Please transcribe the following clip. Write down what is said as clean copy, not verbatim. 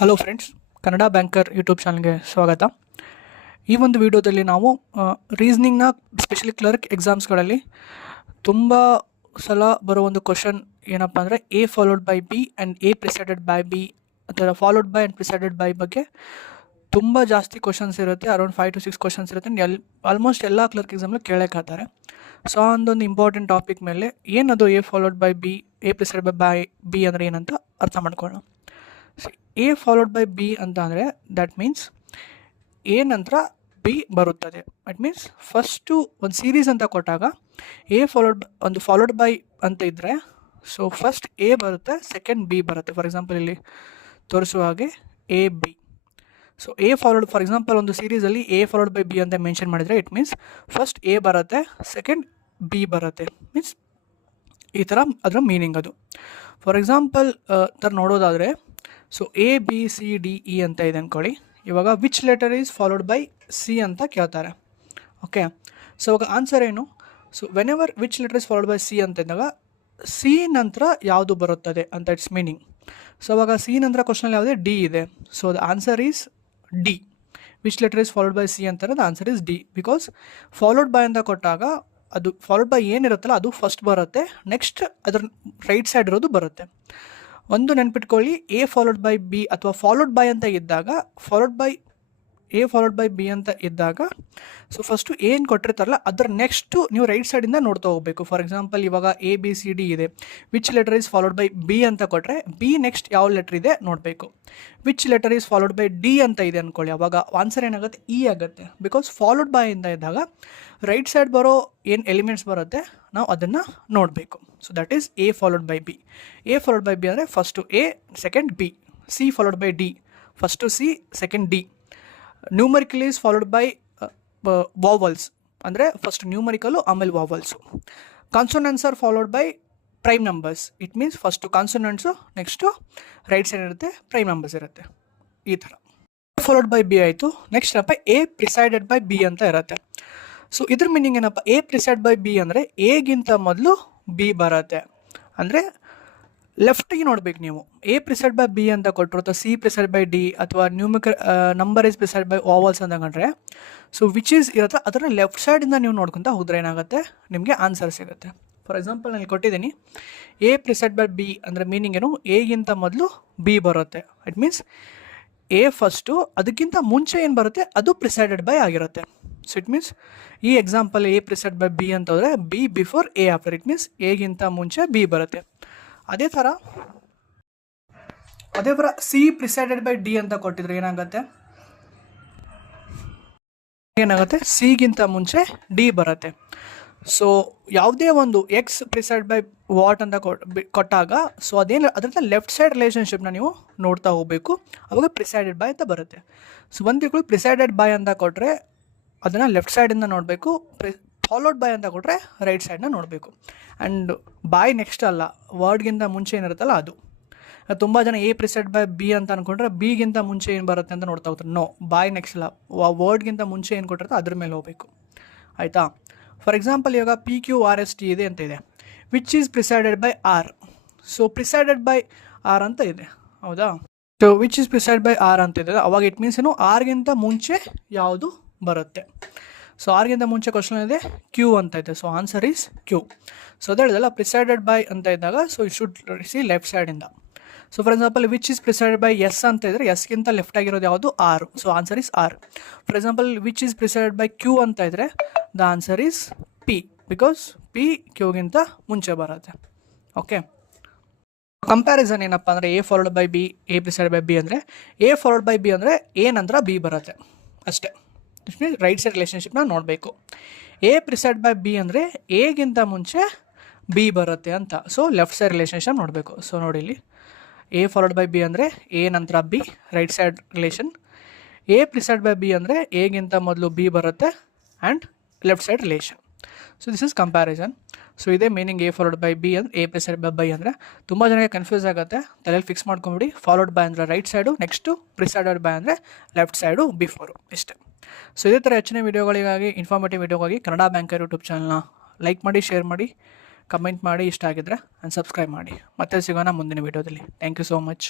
Hello friends, Kannada banker YouTube ಚಾನಲ್ಗೆ ಸ್ವಾಗತ. ಈ ಒಂದು ವಿಡಿಯೋದಲ್ಲಿ ನಾವು ರೀಸ್ನಿಂಗ್ನ ಸ್ಪೆಷಲಿ ಕ್ಲರ್ಕ್ ಎಕ್ಸಾಮ್ಸ್ಗಳಲ್ಲಿ ತುಂಬ ಸಲ ಬರೋ ಒಂದು ಕ್ವಶನ್ ಏನಪ್ಪ ಅಂದರೆ A followed by B and A preceded by B ಅಥವಾ followed by and preceded by ಬಗ್ಗೆ ತುಂಬ ಜಾಸ್ತಿ ಕ್ವಶನ್ಸ್ ಇರುತ್ತೆ. ಅರೌಂಡ್ 5 to 6 ಕ್ವಶನ್ಸ್ ಇರುತ್ತೆ. ಆಲ್ಮೋಸ್ಟ್ ಎಲ್ಲ ಕ್ಲರ್ಕ್ ಎಕ್ಸಾಮ್ಲು ಕೇಳೋಕ್ಕಾಗ್ತಾರೆ. ಸೊ ಆ ಒಂದೊಂದು ಇಂಪಾರ್ಟೆಂಟ್ ಟಾಪಿಕ್ ಮೇಲೆ ಏನದು A followed by B, A preceded by B ಅಂದರೆ ಏನಂತ ಅರ್ಥ ಮಾಡ್ಕೊಳ್ಳೋಣ. ಎ ಫಾಲೋಡ್ ಬೈ ಬಿ ಅಂತ ಅಂದರೆ ದ್ಯಾಟ್ ಮೀನ್ಸ್ ಎ ನಂತರ ಬಿ ಬರುತ್ತದೆ. ಇಟ್ ಮೀನ್ಸ್ ಫಸ್ಟು ಒಂದು ಸೀರೀಸ್ ಅಂತ ಕೊಟ್ಟಾಗ ಎ ಫಾಲೋಡ್ ಬೈ ಅಂತ ಇದ್ದರೆ ಸೊ ಫಸ್ಟ್ ಎ ಬರುತ್ತೆ, ಸೆಕೆಂಡ್ ಬಿ ಬರುತ್ತೆ. ಫಾರ್ ಎಕ್ಸಾಂಪಲ್ ಇಲ್ಲಿ ತೋರಿಸುವ ಹಾಗೆ A B. So for example ಒಂದು ಸೀರೀಸಲ್ಲಿ ಎ ಫಾಲೋಡ್ ಬೈ ಬಿ ಅಂತ ಮೆನ್ಷನ್ ಮಾಡಿದರೆ ಇಟ್ ಮೀನ್ಸ್ ಫಸ್ಟ್ ಎ ಬರುತ್ತೆ, ಸೆಕೆಂಡ್ ಬಿ ಬರುತ್ತೆ. ಮೀನ್ಸ್ ಈ ಥರ ಅದರ ಮೀನಿಂಗ್ ಅದು. ಫಾರ್ ಎಕ್ಸಾಂಪಲ್ ಥರ ನೋಡೋದಾದರೆ so A B C D E ಅಂತ ಇದೆ ಅಂದ್ಕೊಳ್ಳಿ. ಇವಾಗ which letter is followed by C ಅಂತ ಕೇಳ್ತಾರೆ. ಓಕೆ, ಸೊ ಇವಾಗ ಆನ್ಸರ್ ಏನು? So whenever which letter is followed by C ಅಂತ ಇದ್ದಾಗ ಸಿ ನಂತರ ಯಾವುದು ಬರುತ್ತದೆ ಅಂತ ಇಟ್ಸ್ ಮೀನಿಂಗ್. ಸೊ ಅವಾಗ ಸಿ ನಂತರ ಕ್ವಶನಲ್ಲಿ ಯಾವುದೇ ಡಿ ಇದೆ. So the answer is D. Which letter is followed by C ಅಂತಾರೆ, the answer is D. Because followed by ಅಂತ ಕೊಟ್ಟಾಗ ಅದು ಫಾಲೋಡ್ ಬೈ ಏನಿರುತ್ತಲ್ಲ ಅದು ಫಸ್ಟ್ ಬರುತ್ತೆ, ನೆಕ್ಸ್ಟ್ ಅದರ ರೈಟ್ ಸೈಡ್ ಇರೋದು ಬರುತ್ತೆ. ಒಂದು ನೆನ್ಪಿಟ್ಕೊಳ್ಳಿ, ಎ ಫಾಲೋಡ್ ಬೈ ಬಿ ಅಥವಾ ಫಾಲೋಡ್ ಬೈ ಅಂತ ಇದ್ದಾಗ ಎ ಫಾಲೋಡ್ ಬೈ ಬಿ ಅಂತ ಇದ್ದಾಗ ಸೊ ಫಸ್ಟು ಏನು ಕೊಟ್ಟಿರ್ತಾರಲ್ಲ ಅದರ ನೆಕ್ಸ್ಟು ನೀವು ರೈಟ್ ಸೈಡಿಂದ ನೋಡ್ತಾ ಹೋಗಬೇಕು. ಫಾರ್ ಎಕ್ಸಾಂಪಲ್ ಇವಾಗ ಎ ಬಿ ಸಿ ಡಿ ಇದೆ, which letter is followed by B ಅಂತ ಕೊಟ್ಟರೆ ಬಿ ನೆಕ್ಸ್ಟ್ ಯಾವ ಲೆಟರ್ ಇದೆ ನೋಡಬೇಕು. Which letter is followed by D ಅಂತ ಇದೆ ಅಂದ್ಕೊಳ್ಳಿ, ಅವಾಗ ಆನ್ಸರ್ ಏನಾಗುತ್ತೆ? ಇ ಆಗುತ್ತೆ. ಬಿಕಾಸ್ ಫಾಲೋಡ್ ಬೈ ಇಂದ ಇದ್ದಾಗ ರೈಟ್ ಸೈಡ್ ಬರೋ ಏನು ಎಲಿಮೆಂಟ್ಸ್ ಬರುತ್ತೆ ನಾವು ಅದನ್ನು ನೋಡಬೇಕು. So that is A followed by B. A followed by B ಅಂದರೆ first A, second B. C followed by D, first C, second D. Numerical is followed by vowels ಅಂದರೆ first numerical ಆಮೇಲೆ vowels. Consonants are followed by prime numbers. It means first consonants, next right side ಇರುತ್ತೆ, prime numbers ಇರುತ್ತೆ. ಈ ಥರ followed by B ಆಯಿತು. Next ಏನಪ್ಪ, A preceded by B ಅಂತ ಇರುತ್ತೆ. ಸೊ ಇದ್ರ ಮೀನಿಂಗ್ ಏನಪ್ಪ? ಎ ಪ್ರಿಸೈಡ್ ಬೈ ಬಿ ಅಂದರೆ ಎಗಿಂತ ಮೊದಲು ಬಿ ಬರುತ್ತೆ. ಅಂದರೆ ಲೆಫ್ಟಿಗೆ ನೋಡ್ಬೇಕು ನೀವು. ಎ ಪ್ರಿಸೈಡ್ ಬೈ ಬಿ ಅಂತ ಕೊಟ್ಟರು ಅಥವಾ ಸಿ ಪ್ರಿಸೈಡ್ ಬೈ ಡಿ ಅಥವಾ ನಂಬರ್ ಈಸ್ ಪ್ರಿಸೈಡ್ ಬೈ ವಾವಲ್ಸ್ ಅಂತ ಕಂಡ್ರೆ ಸೊ ವಿಚ್ ಈಸ್ ಇರುತ್ತೆ ಅದರ ಲೆಫ್ಟ್ ಸೈಡಿಂದ ನೀವು ನೋಡ್ಕೊತ ಹೋದ್ರೆ ಏನಾಗುತ್ತೆ, ನಿಮಗೆ ಆನ್ಸರ್ ಸಿಗುತ್ತೆ. ಫಾರ್ ಎಕ್ಸಾಂಪಲ್ ನಾನು ಕೊಟ್ಟಿದ್ದೀನಿ ಎ ಪ್ರಿಸೈಡ್ ಬೈ ಬಿ ಅಂದರೆ ಮೀನಿಂಗ್ ಏನು? ಎಗಿಂತ ಮೊದಲು ಬಿ ಬರುತ್ತೆ. ಇಟ್ ಮೀನ್ಸ್ ಎ ಫಸ್ಟು, ಅದಕ್ಕಿಂತ ಮುಂಚೆ ಏನು ಬರುತ್ತೆ ಅದು ಪ್ರಿಸೈಡೆಡ್ ಬೈ ಆಗಿರುತ್ತೆ. ಸೊ ಇಟ್ ಮೀನ್ಸ್ ಈ example A preceded by B ಅಂತ ಹೋದರೆ B before A after. It means ಎಗಿಂತ ಮುಂಚೆ ಬಿ ಬರುತ್ತೆ. ಅದೇ ಥರ ಸಿ ಪ್ರಿಸೈಡೆಡ್ ಬೈ ಡಿ ಅಂತ ಕೊಟ್ಟಿದ್ರೆ ಏನಾಗುತ್ತೆ ಸಿಗಿಂತ ಮುಂಚೆ ಡಿ ಬರುತ್ತೆ. ಸೊ ಯಾವುದೇ ಒಂದು ಎಕ್ಸ್ ಪ್ರಿಸೈಡ್ ಬೈ ವಾಟ್ ಅಂತ ಕೊಟ್ಟಾಗ ಸೊ ಅದೇನು ಅದರಿಂದ ಲೆಫ್ಟ್ ಸೈಡ್ ರಿಲೇಷನ್ಶಿಪ್ನ ನೀವು ನೋಡ್ತಾ ಹೋಗಬೇಕು, ಅವಾಗ ಪ್ರಿಸೈಡೆಡ್ ಬೈ ಅಂತ ಬರುತ್ತೆ. ಸೊ ಒಂದು ಪ್ರಿಸೈಡೆಡ್ ಬೈ ಅಂತ ಕೊಟ್ಟರೆ ಅದನ್ನು ಲೆಫ್ಟ್ ಸೈಡಿಂದ ನೋಡಬೇಕು, ಫಾಲೋಡ್ ಬೈ ಅಂತ ಕೊಟ್ಟರೆ ರೈಟ್ ಸೈಡ್ನ ನೋಡಬೇಕು. ಆ್ಯಂಡ್ ಬಾಯ್ ನೆಕ್ಸ್ಟ್ ಅಲ್ಲ, ವರ್ಡ್ಗಿಂತ ಮುಂಚೆ ಏನಿರುತ್ತಲ್ಲ ಅದು. ತುಂಬ ಜನ ಎ ಪ್ರಿಸೈಡ್ ಬೈ ಬಿ ಅಂತ ಅಂದ್ಕೊಂಡ್ರೆ ಬಿಗಿಂತ ಮುಂಚೆ ಏನು ಬರುತ್ತೆ ಅಂತ ನೋಡ್ತಾ ಹೋಗ್ತಾರೆ. ನೋ, ಬಾಯ್ ನೆಕ್ಸ್ಟ್ ಅಲ್ಲ, ವರ್ಡ್ಗಿಂತ ಮುಂಚೆ ಏನು ಕೊಟ್ಟಿರುತ್ತೆ ಅದ್ರ ಮೇಲೆ ಹೋಗಬೇಕು. ಆಯಿತಾ? ಫಾರ್ ಎಕ್ಸಾಂಪಲ್ ಇವಾಗ P Q R S T ಇದೆ ಅಂತ ಇದೆ, which is preceded by R. So preceded by R ಅಂತ ಇದೆ, ಹೌದಾ? ಸೊ which is precede by R ಅಂತ ಇದೆ, ಅವಾಗ ಇಟ್ ಮೀನ್ಸ್ ಏನು ಆರ್ಗಿಂತ ಮುಂಚೆ ಯಾವುದು ಬರುತ್ತೆ. ಸೊ ಆರ್ಗಿಂತ ಮುಂಚೆ ಕ್ವಶನ್ ಇದೆ ಕ್ಯೂ ಅಂತ ಇದೆ. So answer is Q. So ಅದು ಹೇಳಿದಲ್ಲ ಪ್ರಿಸೈಡೆಡ್ ಬೈ ಅಂತ ಇದ್ದಾಗ so you should see left ಸೈಡಿಂದ. So for example which is preceded by S ಅಂತ ಇದ್ದರೆ ಎಸ್ಗಿಂತ ಲೆಫ್ಟ್ ಆಗಿರೋದು ಯಾವುದು? R. So answer is R. For example which is preceded by Q ಅಂತ ಇದ್ದರೆ the answer is P. Because P ಕ್ಯೂಗಿಂತ ಮುಂಚೆ ಬರುತ್ತೆ. ಓಕೆ, ಕಂಪ್ಯಾರಿಸನ್ ಏನಪ್ಪ ಅಂದರೆ A followed by B, A preceded by B ಅಂದರೆ ಎ ಫಾಲೋಡ್ ಬೈ ಬಿ ಅಂದರೆ A ನಂತರ ಬಿ ಬರುತ್ತೆ ಅಷ್ಟೇ. ರೈಟ್ ಸೈಡ್ ರಿಲೇಷನ್ಶಿಪ್ನ ನೋಡಬೇಕು. ಎ ಪ್ರಿಸೈಡ್ ಬೈ ಬಿ ಅಂದರೆ ಎಗಿಂತ ಮುಂಚೆ ಬಿ ಬರುತ್ತೆ ಅಂತ. ಸೊ ಲೆಫ್ಟ್ ಸೈಡ್ ರಿಲೇಷನ್ಶಿಪ್ ನೋಡಬೇಕು. ಸೊ ನೋಡಿ ಇಲ್ಲಿ ಎ ಫಾಲೋಡ್ ಬೈ ಬಿ ಅಂದರೆ ಎ ನಂತರ B, right side relation. A preceded by B ಅಂದರೆ ಎಗಿಂತ ಮೊದಲು ಬಿ ಬರುತ್ತೆ and left side relation. So this is comparison. So ಇದೇ meaning A followed by B ಅಂದರೆ ಎ ಪ್ರಿಸೈಡ್ ಬೈ ಬೈ ಅಂದರೆ. ತುಂಬ ಜನಕ್ಕೆ ಕನ್ಫ್ಯೂಸ್ ಆಗುತ್ತೆ, ತಲೆಯಲ್ಲಿ ಫಿಕ್ಸ್ ಮಾಡ್ಕೊಂಬಿಡಿ. ಫಾಲೋಡ್ ಬೈ ಅಂದರೆ right side, next preceded by ಅಂದರೆ ಲೆಫ್ಟ್ ಸೈಡು ಬಿಫೋರು, ಇಷ್ಟೇ. ಸೊ ಇದೇ ಥರ ಹೆಚ್ಚಿನ ವೀಡಿಯೋಗಳಿಗಾಗಿ, ಇನ್ಫಾರ್ಮೇಟಿವ್ ವೀಡಿಯೋಗಾಗಿ ಕನ್ನಡ ಬ್ಯಾಂಕರ್ ಯೂಟ್ಯೂಬ್ ಚಾನಲ್ನ ಲೈಕ್ ಮಾಡಿ, ಶೇರ್ ಮಾಡಿ, ಕಮೆಂಟ್ ಮಾಡಿ ಇಷ್ಟ ಆಗಿದ್ರೆ ಆ್ಯಂಡ್ ಸಬ್ಸ್ಕ್ರೈಬ್ ಮಾಡಿ. ಮತ್ತೆ ಸಿಗೋಣ ಮುಂದಿನ ವೀಡಿಯೋದಲ್ಲಿ. Thank you so much.